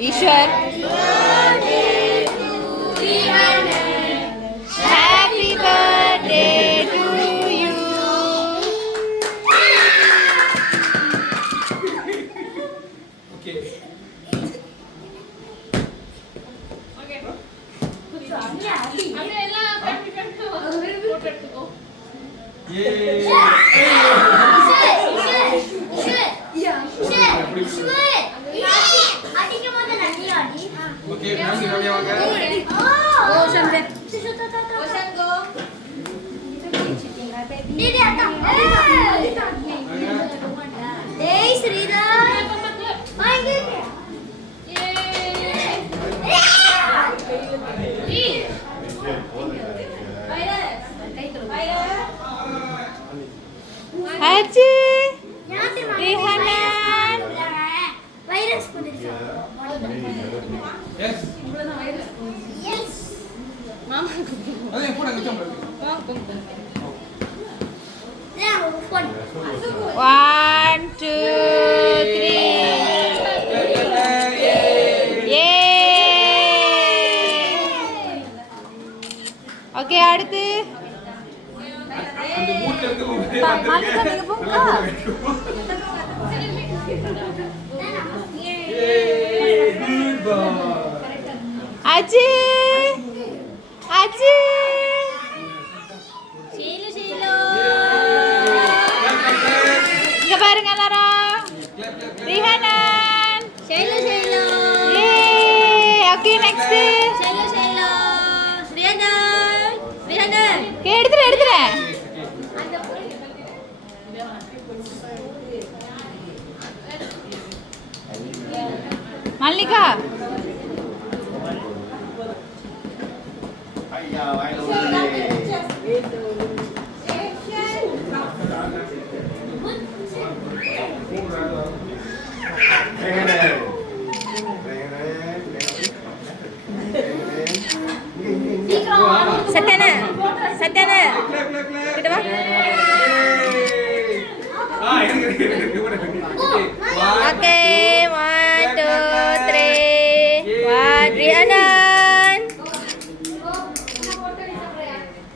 Ishwar happy birthday to you. Okay okay family ரெடியா வாங்க Haji Rihanna yes அதே phone அங்க வச்சோம் 1 2 3 ஓகே அடுத்து அந்த மூட்ல இருக்க மாலிகா நீங்க போங்க குட் பாய் அஜி அஜி இங்க பாருங்க எல்லாரும் ரிஹானன் ஓகே நெக்ஸ்ட் எடுத்துறேன் மல்லிகா ஐயா வாயில